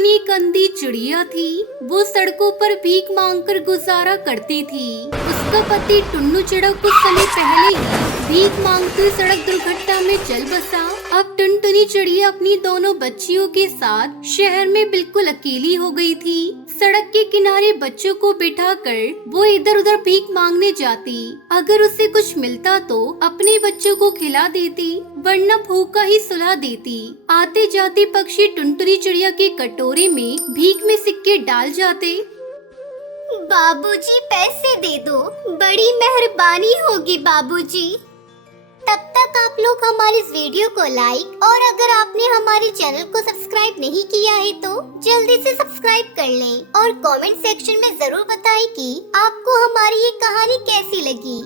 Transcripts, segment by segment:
टुनटुनी एक अंधी चिड़िया थी। वो सड़कों पर भीख मांगकर गुजारा करती थी। उसका पति टुन्नू चिड़ा कुछ समय पहले ही भीख मांगते सड़क दुर्घटना में चल बसा। अब टुनटुनी चिड़िया अपनी दोनों बच्चियों के साथ शहर में बिल्कुल अकेली हो गई थी। सड़क के किनारे बच्चों को बिठाकर वो इधर उधर भीख मांगने जाती। अगर उसे कुछ मिलता तो अपने बच्चों को खिला देती, वरना भूखा ही सुला देती। आते जाते पक्षी टुनटुनी चिड़िया के कटोरे में भीख में सिक्के डाल जाते। बाबूजी पैसे दे दो, बड़ी मेहरबानी होगी बाबूजी। तब तक आप लोग हमारे इस वीडियो को लाइक और अगर आपने हमारे चैनल को सब्सक्राइब नहीं किया है तो जल्दी से सब्सक्राइब कर लें और कमेंट सेक्शन में जरूर बताएं कि आपको हमारी ये कहानी कैसी लगी।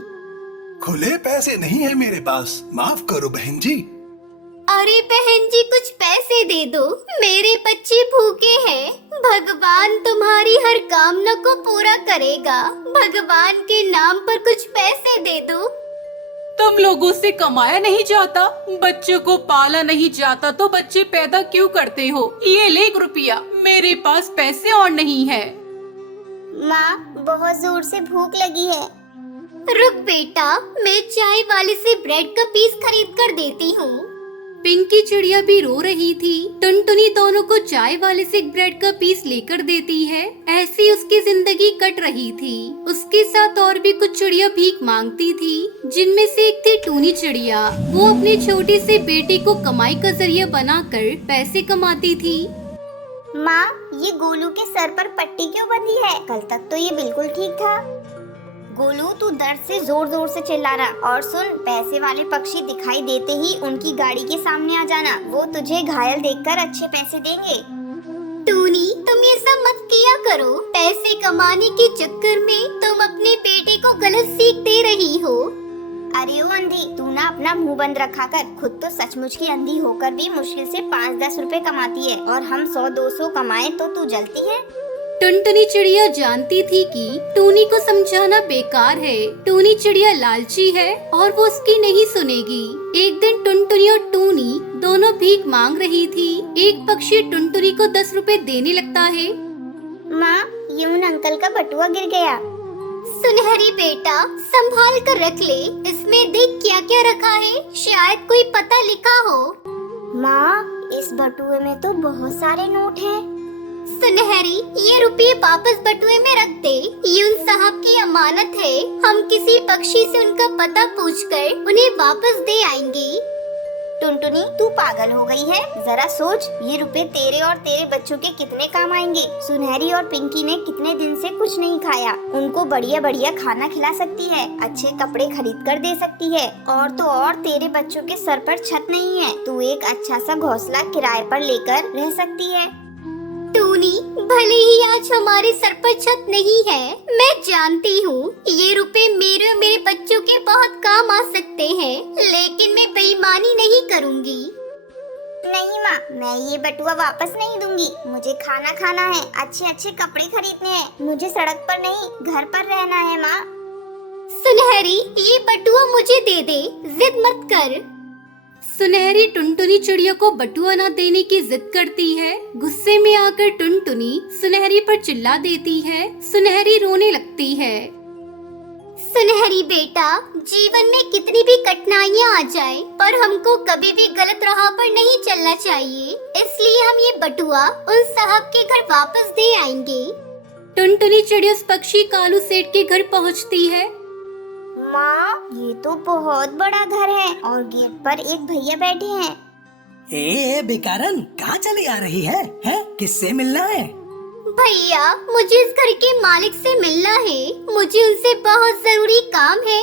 खुले पैसे नहीं है मेरे पास, माफ करो बहन जी। अरे बहन जी कुछ पैसे दे दो, मेरे बच्चे भूखे हैं। भगवान तुम्हारी हर कामना को पूरा करेगा। भगवान के नाम पर कुछ पैसे दे दो। तुम लोगों से कमाया नहीं जाता, बच्चों को पाला नहीं जाता तो बच्चे पैदा क्यों करते हो? ये ले 1 रुपया, मेरे पास पैसे और नहीं है। माँ बहुत जोर से भूख लगी है। रुक बेटा, मैं चाय वाले से ब्रेड का पीस खरीद कर देती हूँ। पिंकी चिड़िया भी रो रही थी। टुनटुनी दोनों को चाय वाले से एक ब्रेड का पीस लेकर देती है। ऐसी उसकी जिंदगी कट रही थी। उसके साथ और भी कुछ चिड़िया भीख मांगती थी, जिनमें से एक थी टूनी चिड़िया। वो अपने छोटे से बेटे को कमाई का जरिया बनाकर पैसे कमाती थी। माँ ये गोलू के सर पर पट्टी क्यों बंधी है? कल तक तो ये बिल्कुल ठीक था। गोलू तू दर्द से जोर जोर से चिल्ला रहा। और सुन, पैसे वाले पक्षी दिखाई देते ही उनकी गाड़ी के सामने आ जाना, वो तुझे घायल देखकर अच्छे पैसे देंगे। टूनी तुम ये सब मत किया करो। पैसे कमाने के चक्कर में तुम अपने बेटे को गलत सीख दे रही हो। अरे ओ अंधी, तू ना अपना मुंह बंद रखा कर। खुद तो सचमुच की अंधी होकर भी मुश्किल से 5-10 रुपए कमाती है और हम 100-200 कमाए तो तू जलती है। टुनटुनी चिड़िया जानती थी कि टूनी को समझाना बेकार है। टूनी चिड़िया लालची है और वो उसकी नहीं सुनेगी। एक दिन टुनटुनी और टूनी दोनों भीख मांग रही थी। एक पक्षी टुनटुनी को 10 रुपए देने लगता है। माँ ये उन अंकल का बटुआ गिर गया। सुनहरी बेटा संभाल कर रख ले, इसमें देख क्या क्या रखा है, शायद कोई पता लिखा हो। माँ इस बटुए में तो बहुत सारे नोट हैं। सुनहरी ये रुपये वापस बटुए में रख दे, ये उन साहब की अमानत है। हम किसी पक्षी से उनका पता पूछकर उन्हें वापस दे आएंगे। टुनटुनी तू पागल हो गई है? जरा सोच, ये रुपए तेरे और तेरे बच्चों के कितने काम आएंगे। सुनहरी और पिंकी ने कितने दिन से कुछ नहीं खाया, उनको बढ़िया बढ़िया खाना खिला सकती है, अच्छे कपड़े खरीद कर दे सकती है। और तो और तेरे बच्चों के सर पर छत नहीं है, तू एक अच्छा सा घोंसला किराए पर लेकर रह सकती है। टूनी भले ही आज हमारे सर पर छत नहीं है, मैं जानती हूँ ये रुपए मेरे और मेरे बच्चों के बहुत काम आ सकते हैं, लेकिन मैं बेईमानी नहीं करूँगी। नहीं माँ, मैं ये बटुआ वापस नहीं दूंगी। मुझे खाना खाना है, अच्छे अच्छे कपड़े खरीदने हैं, मुझे सड़क पर नहीं घर पर रहना है। माँ सुनहरी ये बटुआ मुझे दे दे, जिद मत कर। सुनहरी टुनटुनी चिड़िया को बटुआ न देने की जिद करती है। गुस्से में आकर टुनटुनी सुनहरी पर चिल्ला देती है। सुनहरी रोने लगती है। सुनहरी बेटा, जीवन में कितनी भी कठिनाइयाँ आ जाए पर हमको कभी भी गलत राह पर नहीं चलना चाहिए, इसलिए हम ये बटुआ उन साहब के घर वापस दे आएंगे। टुनटुनी चिड़िया उस पक्षी कालू सेठ के घर पहुँचती है। माँ ये तो बहुत बड़ा घर है और गेट पर एक भैया बैठे हैं। ए बेकारन, कहाँ चली आ रही है? किससे मिलना है? भैया मुझे इस घर के मालिक से मिलना है, मुझे उनसे बहुत जरूरी काम है।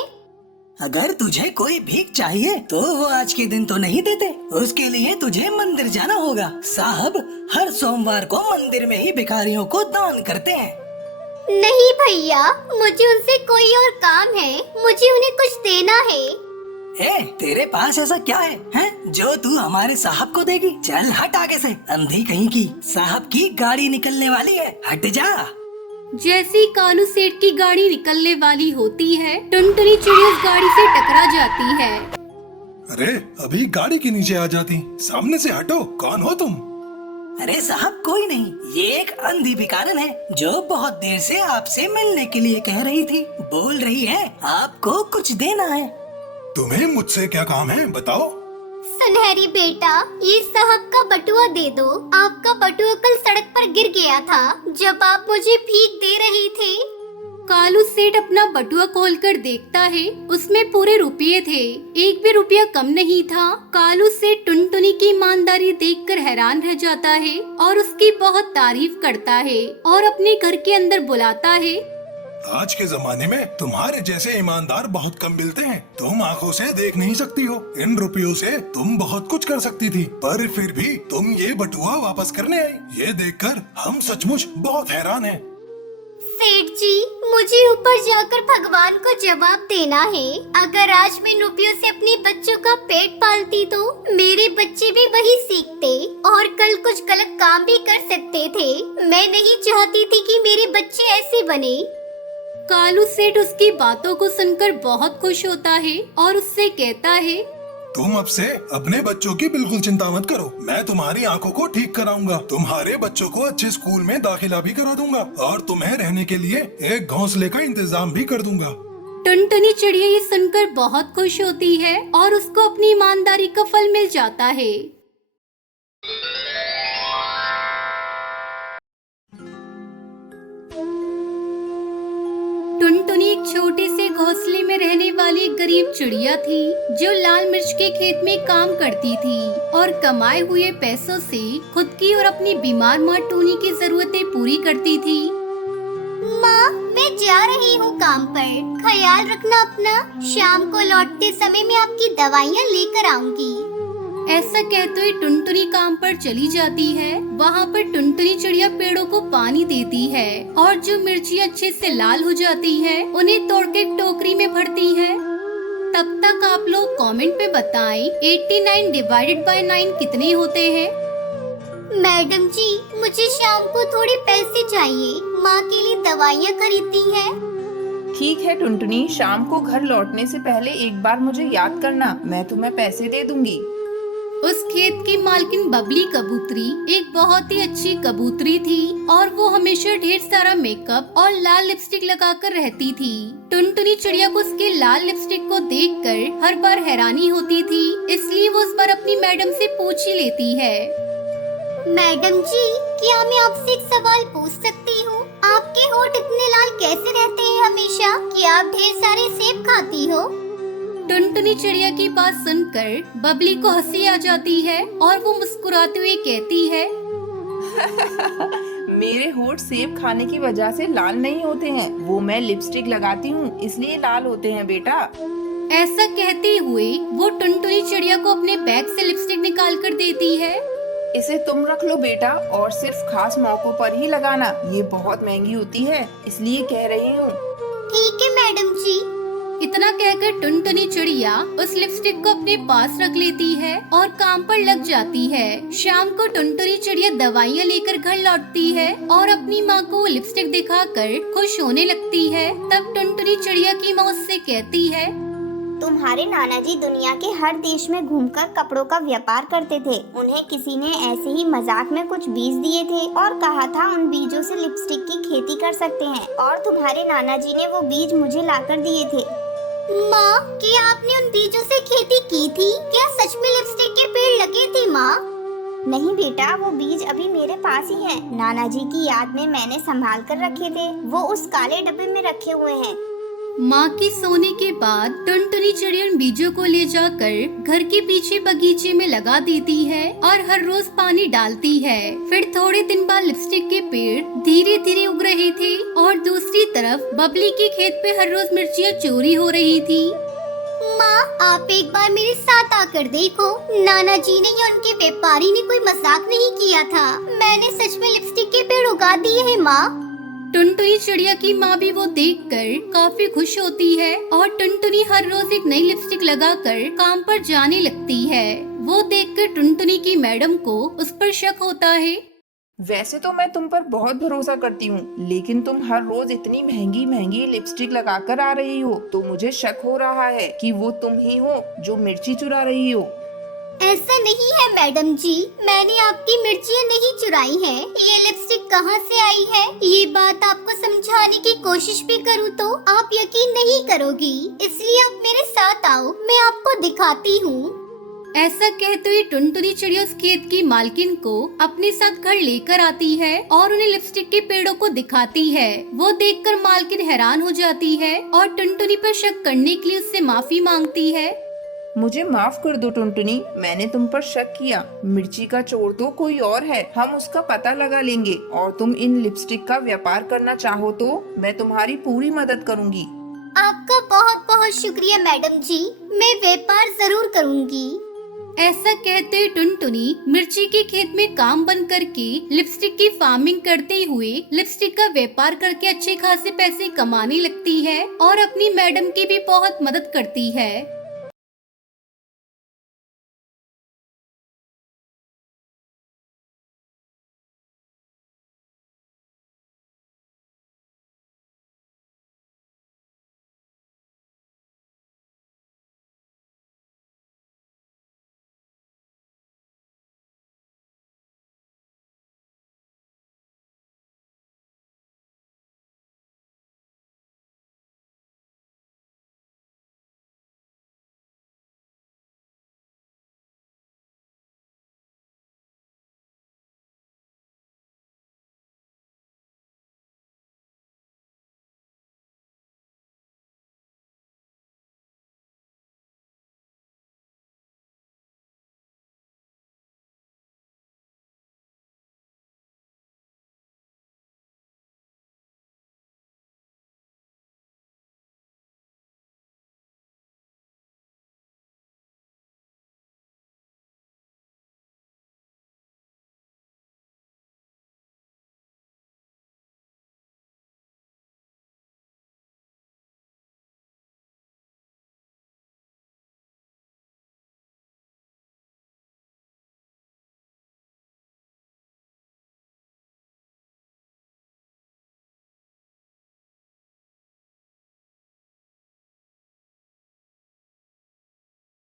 अगर तुझे कोई भीख चाहिए तो वो आज के दिन तो नहीं देते, उसके लिए तुझे मंदिर जाना होगा। साहब हर सोमवार को मंदिर में ही भिखारियों को दान करते हैं। नहीं भैया, मुझे उनसे कोई और काम है, मुझे उन्हें कुछ देना है। तेरे पास ऐसा क्या है जो तू हमारे साहब को देगी? चल हट आगे से, अंधी कहीं की। साहब की गाड़ी निकलने वाली है, हट जा। जैसी कालू सेठ की गाड़ी निकलने वाली होती है, टुनटुनी चिड़िया उस गाड़ी से टकरा जाती है। अरे अभी गाड़ी के नीचे आ जाती, सामने से हटो, कौन हो तुम? अरे साहब कोई नहीं, ये एक अंधी भिखारन है जो बहुत देर से आपसे मिलने के लिए कह रही थी। बोल रही है आपको कुछ देना है। तुम्हें मुझसे क्या काम है बताओ। सुनहरी बेटा, ये साहब का बटुआ दे दो। आपका बटुआ कल सड़क पर गिर गया था जब आप मुझे भीख दे रहे थे। कालू सेठ अपना बटुआ खोलकर देखता है, उसमें पूरे रुपये थे, एक भी रुपया कम नहीं था। कालू सेठ टुनटुनी की ईमानदारी देखकर हैरान रह जाता है और उसकी बहुत तारीफ करता है और अपने घर के अंदर बुलाता है। आज के जमाने में तुम्हारे जैसे ईमानदार बहुत कम मिलते हैं। तुम आंखों से देख नहीं सकती हो, इन रुपयों से तुम बहुत कुछ कर सकती थी, पर फिर भी तुम ये बटुआ वापस करने आई। ये देखकर हम सचमुच बहुत हैरान हैं। सेठ जी, मुझे ऊपर जाकर भगवान को जवाब देना है। अगर आज मैं इन रुपयों से अपने बच्चों का पेट पालती तो मेरे बच्चे भी वही सीखते और कल कुछ गलत काम भी कर सकते थे। मैं नहीं चाहती थी कि मेरे बच्चे ऐसे बने। कालू सेठ उसकी बातों को सुनकर बहुत खुश होता है और उससे कहता है, तुम अब से अपने बच्चों की बिल्कुल चिंता मत करो। मैं तुम्हारी आंखों को ठीक कराऊंगा, तुम्हारे बच्चों को अच्छे स्कूल में दाखिला भी करा दूंगा और तुम्हें रहने के लिए एक घोंसले का इंतजाम भी कर दूंगा। टुनटुनी चिड़िया ये सुनकर बहुत खुश होती है और उसको अपनी ईमानदारी का फल मिल जाता है। टुनटुनी एक छोटे से घोंसले में रहने वाली एक गरीब चिड़िया थी जो लाल मिर्च के खेत में काम करती थी और कमाए हुए पैसों से खुद की और अपनी बीमार माँ टूनी की जरूरतें पूरी करती थी। माँ, मैं जा रही हूँ काम पर, ख्याल रखना अपना। शाम को लौटते समय मैं आपकी दवाइयाँ लेकर आऊंगी। ऐसा कहते हुए टुनटुनी काम पर चली जाती है। वहाँ पर टुनटुनी चिड़िया पेड़ों को पानी देती है और जो मिर्ची अच्छे से लाल हो जाती है उन्हें तोड़ के एक टोकरी में भरती है। तब तक आप लोग कमेंट पे बताएं 89 डिवाइडेड बाय 9 कितने होते हैं। मैडम जी, मुझे शाम को थोड़े पैसे चाहिए, माँ के लिए दवाइयाँ खरीदनी है। ठीक है टुनटुनी, शाम को घर लौटने से पहले एक बार मुझे याद करना, मैं तुम्हें पैसे दे दूंगी। उस खेत की मालकिन बबली कबूतरी एक बहुत ही अच्छी कबूतरी थी और वो हमेशा ढेर सारा मेकअप और लाल लिपस्टिक लगाकर रहती थी। टुनटुनी चिड़िया को उसके लाल लिपस्टिक को देखकर हर बार हैरानी होती थी, इसलिए वो उस बार अपनी मैडम से पूछ ही लेती है। मैडम जी, क्या मैं आपसे एक सवाल पूछ सकती हूँ? आपके होठ इतने लाल कैसे रहते हैं हमेशा? क्या आप ढेर सारे सेब खाती हो? टुनटुनी चिड़िया की बात सुनकर बबली को हंसी आ जाती है और वो मुस्कुराते हुए कहती है, मेरे होठ सेब खाने की वजह से लाल नहीं होते हैं, वो मैं लिपस्टिक लगाती हूँ इसलिए लाल होते हैं बेटा। ऐसा कहते हुए वो टुनटुनी चिड़िया को अपने बैग से लिपस्टिक निकाल कर देती है। इसे तुम रख लो बेटा और सिर्फ खास मौकों पर ही लगाना, ये बहुत महंगी होती है इसलिए कह रही हूँ। ठीक है मैडम जी। इतना कहकर टुनटुनी चिड़िया उस लिपस्टिक को अपने पास रख लेती है और काम पर लग जाती है। शाम को टुनटुनी चिड़िया दवाइयाँ लेकर घर लौटती है और अपनी माँ को वो लिपस्टिक दिखाकर खुश होने लगती है। तब टुनटुनी चिड़िया की माँ उससे कहती है, तुम्हारे नाना जी दुनिया के हर देश में घूमकर कपड़ों का व्यापार करते थे। उन्हें किसी ने ऐसे ही मजाक में कुछ बीज दिए थे और कहा था उन बीजों से लिपस्टिक की खेती कर सकते हैं, और तुम्हारे नाना जी ने वो बीज मुझे लाकर दिए थे। माँ, क्या आपने उन बीजों से खेती की थी? क्या सच में लिपस्टिक के पेड़ लगे थे माँ? नहीं बेटा, वो बीज अभी मेरे पास ही हैं। नाना जी की याद में मैंने संभाल कर रखे थे, वो उस काले डब्बे में रखे हुए हैं। माँ के सोने के बाद टुनटुनी चिड़िया उन बीजों को ले जाकर घर के पीछे बगीचे में लगा देती है और हर रोज पानी डालती है। फिर थोड़े दिन बाद लिपस्टिक के पेड़ धीरे धीरे उग रहे थे और दूसरी तरफ बबली के खेत पे हर रोज मिर्चियाँ चोरी हो रही थी। माँ, आप एक बार मेरे साथ आकर देखो। नाना जी ने या उनके व्यापारी ने कोई मजाक नहीं किया था। मैंने सच में लिपस्टिक के पेड़ उगा दिए हैं माँ। टुनटुनी चिड़िया की माँ भी वो देखकर काफी खुश होती है और टुनटुनी हर रोज एक नई लिपस्टिक लगाकर काम पर जाने लगती है। वो देखकर टुनटुनी की मैडम को उस पर शक होता है। वैसे तो मैं तुम पर बहुत भरोसा करती हूँ, लेकिन तुम हर रोज इतनी महंगी महंगी लिपस्टिक लगाकर आ रही हो तो मुझे शक हो रहा है कि वो तुम ही हो जो मिर्ची चुरा रही हो। ऐसा नहीं है मैडम जी, मैंने आपकी मिर्चियाँ नहीं चुराई हैं। ये लिपस्टिक कहाँ से आई है, ये बात आपको समझाने की कोशिश भी करूँ तो आप यकीन नहीं करोगी, इसलिए आप मेरे साथ आओ, मैं आपको दिखाती हूँ। ऐसा कहते हुए टुनटुनी चिड़िया उस खेत की मालकिन को अपने साथ घर लेकर आती है और उन्हें लिपस्टिक के पेड़ों को दिखाती है। वो देखकर मालकिन हैरान हो जाती है और टुनटुनी पर शक करने के लिए उससे माफी मांगती है। मुझे माफ कर दो टुनटुनी, मैंने तुम पर शक किया। मिर्ची का चोर तो कोई और है, हम उसका पता लगा लेंगे। और तुम इन लिपस्टिक का व्यापार करना चाहो तो मैं तुम्हारी पूरी मदद करूँगी। आपका बहुत बहुत शुक्रिया मैडम जी, मैं व्यापार जरूर करूँगी। ऐसा कहते हुए टुनटुनी मिर्ची के खेत में काम बंद करके लिपस्टिक की फार्मिंग करते हुए लिपस्टिक का व्यापार करके अच्छे खासे पैसे कमाने लगती है और अपनी मैडम की भी बहुत मदद करती है।